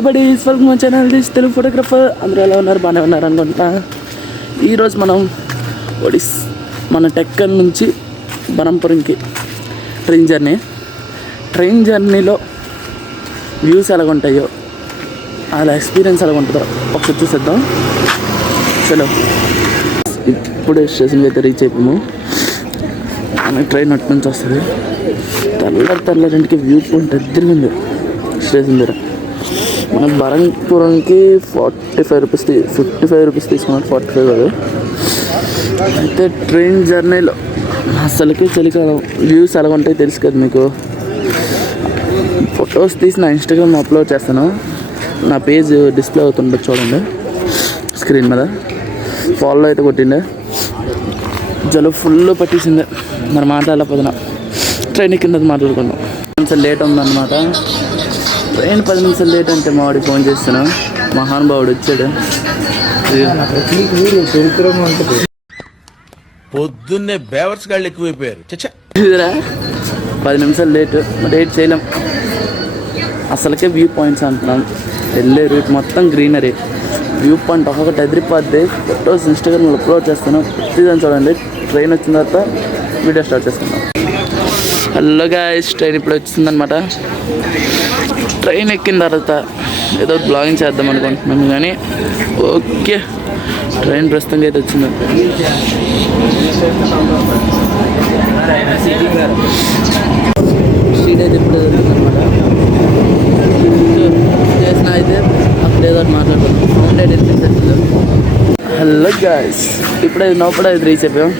Welcome my channel this Telugu photographer. అందరూ ఎలా ఉన్నారు? బాగానే ఉన్నారు అనుకుంటా. ఈరోజు మనం మన టెక్కల్ నుంచి బరంపురంకి ట్రైన్ జర్నీలో వ్యూస్ ఎలా ఉంటాయో, అలా ఎక్స్పీరియన్స్ ఎలా ఉంటుందో ఒకసారి చూసేద్దాం. చలో, ఇప్పుడే స్టేషన్కి అయితే రీచ్ అయిపోయాము. మనకి ట్రైన్ అటు నుంచి వస్తుంది. తెల్లారింటికి వ్యూ పాయింట్ ఎదురుంది స్టేషన్ దగ్గర. మన బరంపురంకి 45 రూపీస్ 55 రూపీస్ తీసుకున్నారు. 45 కాదు. అయితే ట్రైన్ జర్నీలో అసలుకి చలికాలం వ్యూస్ ఎలా ఉంటాయి తెలుసు కదా మీకు. ఫొటోస్ తీసి నా ఇన్స్టాగ్రామ్ అప్లోడ్ చేస్తాను. నా పేజ్ డిస్ప్లే అవుతుండే చూడండి స్క్రీన్ మీద. ఫాలో అయితే కొట్టిండే. జలుబు ఫుల్ పట్టేసిందే. మరి మాట్లాడలేకపోతున్నా. ట్రైన్ కింద మాట్లాడుకున్నాం. కొంచెం లేట్ ఉందన్నమాట. ట్రైన్ 10 నిమిషాలు లేట్ అంటే మా వాడికి ఫోన్ చేస్తాను. మహానుభావుడు వచ్చాడు. పొద్దున్నే బేవర్స్ గాళ్ళు ఎక్కువైపోయారు. 10 నిమిషాలు లేట్ చేయలేం. అసలుకే వ్యూ పాయింట్స్ అంటున్నాం. వెళ్ళే రూట్ మొత్తం గ్రీనరీ. వ్యూ పాయింట్ ఒక్కొక్కటి ఎదిరిపోద్ది. ఫొటోస్ ఇన్స్టాగ్రామ్లో అప్లోడ్ చేస్తాను. ప్రతిదాన్ని చూడండి. ట్రైన్ వచ్చిన తర్వాత వీడియో స్టార్ట్ చేసుకుందాం. హలో గాయ్స్, ట్రైన్ ఇప్పుడు వచ్చిందనమాట. ట్రైన్ ఎక్కిన తర్వాత ఏదో బ్లాగింగ్ చేద్దాం అనుకుంటున్నాను, కానీ ఓకే. ట్రైన్ ప్రస్తుతంగా అయితే వచ్చింది. సీట్ అయితే ఇప్పుడు అనమాట. చేసిన అయితే అప్పుడు ఏదో మాట్లాడుతున్నాం. సౌండ్ అయితే వినిపించట్లేదు. హలో గాయ్స్, ఇప్పుడైతే రీచ్ అయిపోయాం.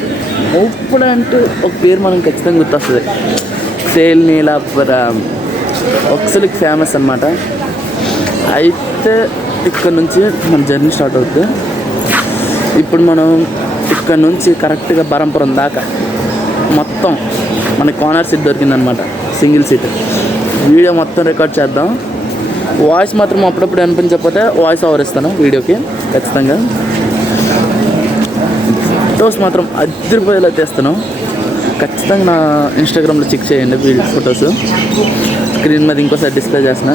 ఇప్పుడు అంటే ఒక పేరు మనం ఖచ్చితంగా గుర్తొస్తుంది. సేల్ నీలాపురం ఒకసారికి ఫేమస్ అనమాట. అయితే ఇక్కడ నుంచి మన జర్నీ స్టార్ట్ అవుతుంది. ఇప్పుడు మనం ఇక్కడ నుంచి కరెక్ట్గా బరంపురం దాకా మొత్తం మనకి కార్నర్ సీట్ దొరికిందనమాట. Single seat. వీడియో మొత్తం రికార్డ్ చేద్దాం. వాయిస్ మాత్రం అప్పుడప్పుడు అనిపించకపోతే వాయిస్ ఓవర్ ఇస్తాను వీడియోకి ఖచ్చితంగా. ఫొటోస్ మాత్రం అదిరిపోయేలా తీస్తాను. ఖచ్చితంగా నా ఇన్స్టాగ్రామ్లో చెక్ చేయండి వీడియో ఫొటోస్. స్క్రీన్ మీద ఇంకోసారి డిస్ప్లే చేస్తున్నా.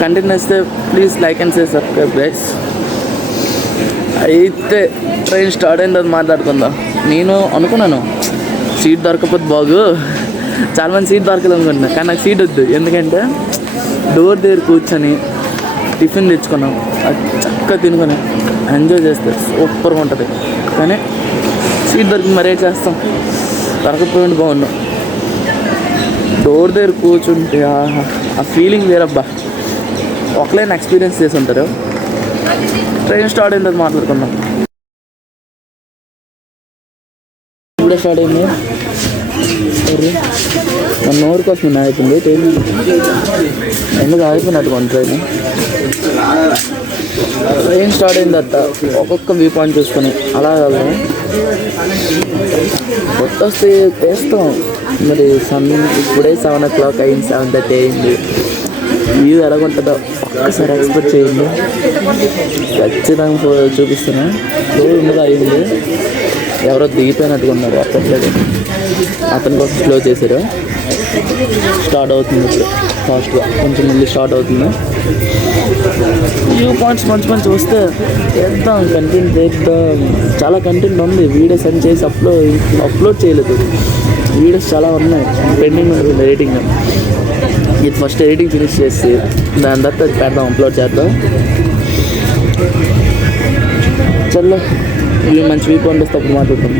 కంటెంట్ నచ్చితే please like and share, subscribe guys. అయితే ట్రైన్ స్టార్ట్ అయిన తర్వాత మాట్లాడుకుందాం. నేను అనుకున్నాను సీట్ దొరకకపోతే బాగు. చాలామంది సీట్ దొరకదు అనుకుంటున్నాను, కానీ నాకు సీట్ వద్దు. ఎందుకంటే డోర్ దగ్గర కూర్చొని టిఫిన్ తెచ్చుకున్నాం. అది చక్కగా తినుకొని ఎంజాయ్ చేస్తే సూపర్గా ఉంటుంది. కానీ సీట్ దొరికి మరే చేస్తాం. దొరకపోయింది బాగున్నాం. డోర్ దగ్గర కూర్చుంటే ఆ ఫీలింగ్ వేరబ్బా. ఒకలైనా ఎక్స్పీరియన్స్ చేసి ఉంటారు. ట్రైన్ స్టార్ట్ అయిన తర్వాత మాట్లాడుకున్నాం. ఇప్పుడే స్టార్ట్ అయింది. సరే, మన నోరుకి వస్తుంది అయిపోయింది. ట్రైన్ ఎందుకు ఆగిపోయినట్టు ట్రైన్ స్టార్ట్ అయిన తర్వాత ఒక్కొక్క వ్యూ పాయింట్ చూసుకొని అలా వెళ్దాం. వస్తే వేస్తాం. మరి ఇప్పుడే 7 o'clock అయింది, 7:30 అయింది. వ్యూ ఎలాగుంటుందో ఒక్కసారి ఎక్స్పెక్ట్ చేయండి. ఖచ్చితంగా చూపిస్తాను. ఇందులో అయింది. ఎవరో దిగిపోయినట్టుగా ఉన్నారు, అప్పట్లేదు. అతని కోసం స్లో చేశారు. స్టార్ట్ అవుతుంది ఇప్పుడు ఫాస్ట్గా. కొంచెం ముందు స్టార్ట్ అవుతుంది. వ్యూ పాయింట్స్ మంచి వస్తే చేద్దాం. కంటెంట్ చేద్దాం. చాలా కంటెంట్ ఉంది. వీడియోస్ అని చేసి అప్లోడ్ చేయలేదు. వీడియోస్ చాలా ఉన్నాయి పెండింగ్ ఉంది. ఎడిటింగ్ ఇది ఫస్ట్ ఎడిటింగ్ ఫినిష్ చేసి దాని తర్వాత అది పెడదాం, అప్లోడ్ చేద్దాం. చల్లో, ఇవి మంచి వ్యూ పాయింట్ వస్తే అప్పుడు మాట్లాడుతాం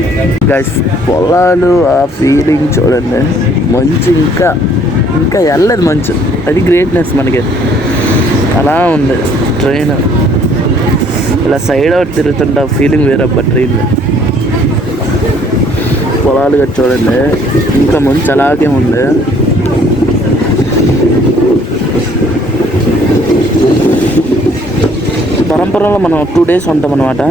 గైస్. పొలాలు ఆ ఫీలింగ్ చూడండి. మంచి ఇంకా వెళ్ళలేదు మంచు. అది గ్రేట్నెస్ మనకి. అలా ఉంది ట్రైన్. ఇలా సైడ్ అవుట్ తిరుగుతుంటే ఫీలింగ్ వేరబ్బా ట్రైన్. పొలాలుగా చూడండి. ఇంకా మంచి అలాగే ఉంది. బరంపురంలో మనం 2 days ఉంటాం అనమాట.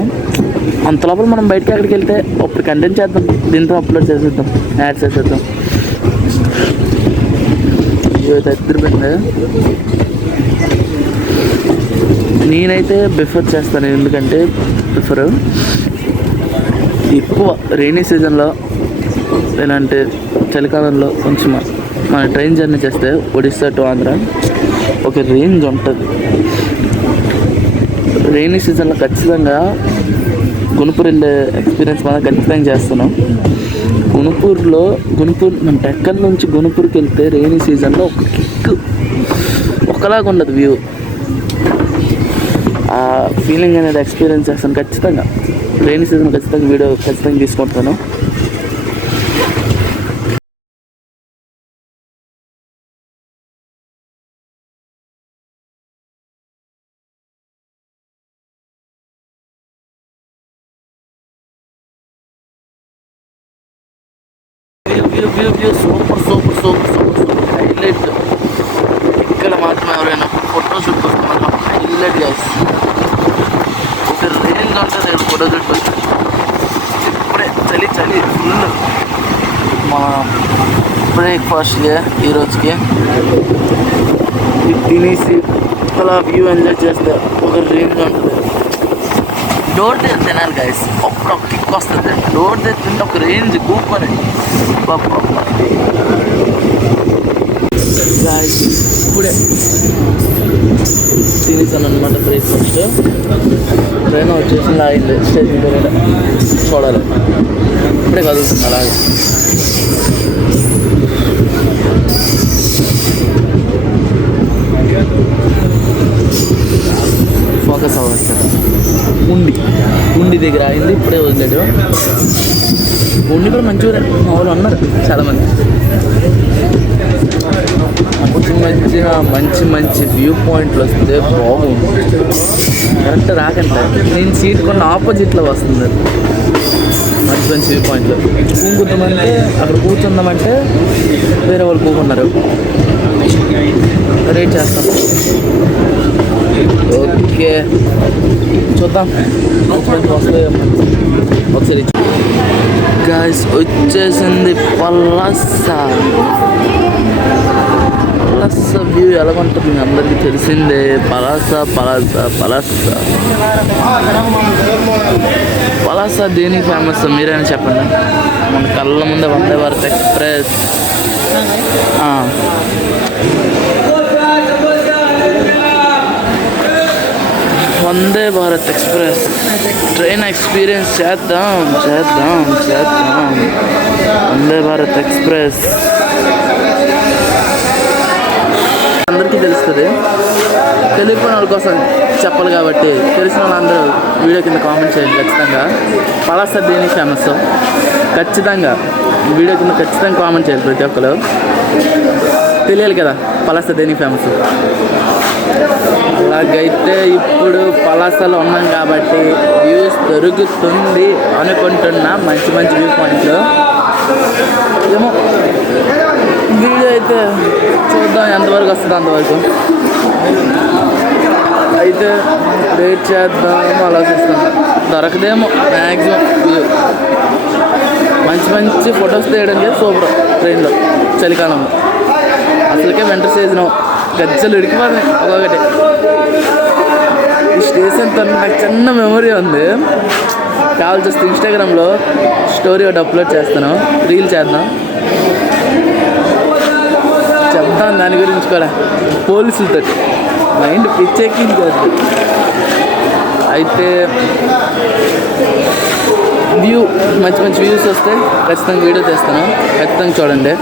అంత లోపల మనం బయటకి ఎక్కడికి వెళ్తే అప్పుడు కంటెంట్ చేద్దాం. దీంతో అప్లోడ్ చేసేద్దాం, యాడ్ చేసేద్దాం. ఇవైతే ఎదురుపోయింది. నేనైతే ప్రిఫర్ చేస్తాను. ఎందుకంటే ఎక్కువ రైనీ సీజన్లో ఇలాంటి చలికాలంలో కొంచెం మన ట్రైన్ జర్నీ చేస్తే ఒడిస్సా టు ఆంధ్ర ఒక రేంజ్ ఉంటుంది. రైనీ సీజన్లో ఖచ్చితంగా గుణపూర్ వెళ్ళే ఎక్స్పీరియన్స్ మనం ఖచ్చితంగా చేస్తున్నాం. గుణపూర్ మన టెక్కల్ నుంచి గుణపూర్కి వెళ్తే రైనీ సీజన్లో ఒక కిక్ ఒకలాగా ఉండదు వ్యూ. ఆ ఫీలింగ్ అనేది ఎక్స్పీరియన్స్ చేస్తాను ఖచ్చితంగా. రైనీ సీజన్ ఖచ్చితంగా వీడియో ఖచ్చితంగా తీసుకుంటాను. View super highlight. ఇక్కడ మాత్రం ఎవరైనా ఫోటో షూట్ వస్తే మాత్రం హైలైట్ గైస్. ఒక రేంజ్ ఉంటుంది ఫోటో షూట్ వస్తే. ఇప్పుడే చలి ఫుల్. మా బ్రేక్ఫాస్ట్గా ఈరోజుకి ఇది తినేసి అలా వ్యూ ఎంజాయ్ చేస్తే ఒక రేంజ్ ఉంటుంది. డోర్ దగ్గర తినాలి గైస్, ఒక్క కిక్ వస్తుంది. డోర్ దగ్గర తింటే ఒక రేంజ్ కూపని గాయస్. ఇప్పుడే తినేసాను అనమాట బ్రేక్ఫాస్ట్. ట్రైన్ వచ్చేసి అయింది స్టేషన్ దగ్గర చూడాలి. ఇప్పుడే కదులుతుంది అలాగే. ఫోకస్ అవ్వాలి. ఉండి దగ్గర అయింది, ఇప్పుడే వదిలేడు. ఉండి కూడా మంచిగా మా వాళ్ళు ఉన్నారు చాలామంది. మంచి వ్యూ పాయింట్లు వస్తే బాగుంది. కరెక్ట్ రాకంటే నేను సీట్ కొన్న ఆపోజిట్లో వస్తుంది. మంచి వ్యూ పాయింట్లు కూకుందామంటే అక్కడ కూర్చుందామంటే వేరే వాళ్ళు కూకున్నారు. రేట్ చేస్తాం. ఓకే చూద్దాం మంచి వస్తుంది ఒకసారి. గాయస్ వచ్చేసింది పలాస వ్యూ ఎలా ఉంటుంది అందరికీ తెలిసిందే. పలాస దేనికి ఫేమస్ మీరైనా చెప్పండి. మన కళ్ళ ముందే Vande Bharat express. Vande Bharat express train experience చేద్దాం. వందే భారత్ ఎక్స్ప్రెస్ అందరికీ తెలుస్తుంది. తెలియని వాళ్ళ కోసం చెప్పాలి కాబట్టి తెలిసిన వాళ్ళందరూ వీడియో కింద కామెంట్ చేయండి ఖచ్చితంగా. పలాస దేనికి ఫేమస్ ఖచ్చితంగా వీడియో కింద ఖచ్చితంగా కామెంట్ చేయాలి ప్రతి ఒక్కరు. తెలియాలి కదా పలాస దేనికి ఫేమస్. అలాగైతే ఇప్పుడు పలాసలో ఉన్నాం కాబట్టి వ్యూస్ దొరుకుతుంది అనుకుంటున్నా. మంచి వ్యూ పాయింట్లు ఏమో వీడియో అయితే చూద్దాం ఎంతవరకు వస్తుందో అంతవరకు. అయితే వెయిట్ చేద్దాం ఆలోచిస్తాం. దొరకదేమో మ్యాక్సిమం వ్యూ. మంచి ఫొటోస్ తీయడానికి సూపర్ ట్రైన్లో చలికాలంలో. అసలుకే వింటర్ సీజన్ గజ్జలు ఉడికిపోతున్నాయి ఒక్కొక్కటి. ఈ స్టేషన్తో నాకు చిన్న మెమొరీ ఉంది. కాల్ చేస్తే ఇన్స్టాగ్రామ్లో స్టోరీ ఒకటి అప్లోడ్ చేస్తాను, రీల్ చేద్దాం. చెప్తాను దాని గురించి కూడా. పోలీసులతో మైండ్ పిచ్చెక్కింది కాదు. అయితే వ్యూ మంచి వ్యూస్ వస్తే ఖచ్చితంగా వీడియో చేస్తాను, ఖచ్చితంగా చూడండి.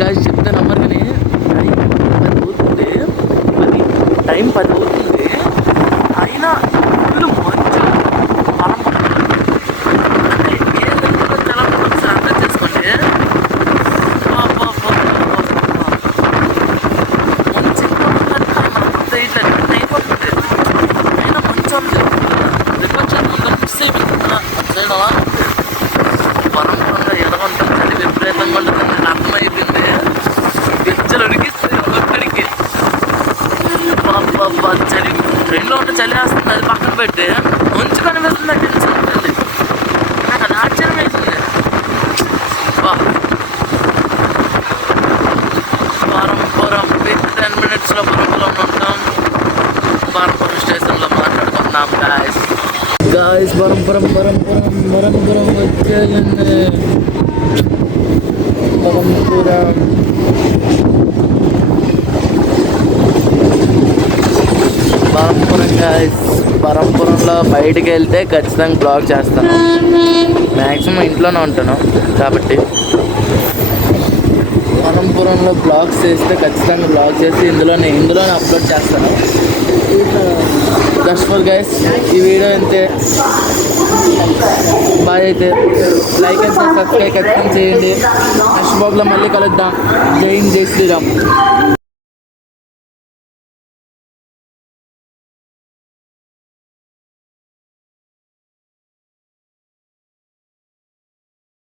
గాయస్ చెప్తే నమ్మరు కానీ టైం 10 అవుతుంది అయినా ఇల్లు మంచి అర్థం చేసుకోండి. మంచి అయిపోతుంది అయినా కొంచెం మిస్ అయిపోతుంది. పరంపరంగా ఎలా ఉంటుంది చలి విపరీతంగా ఉంటుంది అర్థమైపోయింది. గజ్జలు ఉడికిస్తుంది ఒక్కొక్కడికి. గాయస్ బరంపురం వచ్చేయండి. బరంపురం గాయస్. బరంపురంలో బయటికి వెళ్తే ఖచ్చితంగా బ్లాగ్ చేస్తాను. మ్యాక్సిమం ఇంట్లోనే ఉంటాను కాబట్టి బరంపురంలో బ్లాగ్స్ చేస్తే ఖచ్చితంగా బ్లాగ్ చేసి ఇందులోనే అప్లోడ్ చేస్తాను. జస్ట్ ఫర్ గైస్ ఈ వీడియో అంతే. బాయ్. అయితే లైక్ అయితే సబ్స్క్రైబ్ ఖచ్చితంగా చేయండి. నెక్స్ట్ బ్లాగ్లో మళ్ళీ కలుద్దాం. జై హింద్, జై శ్రీరామ్.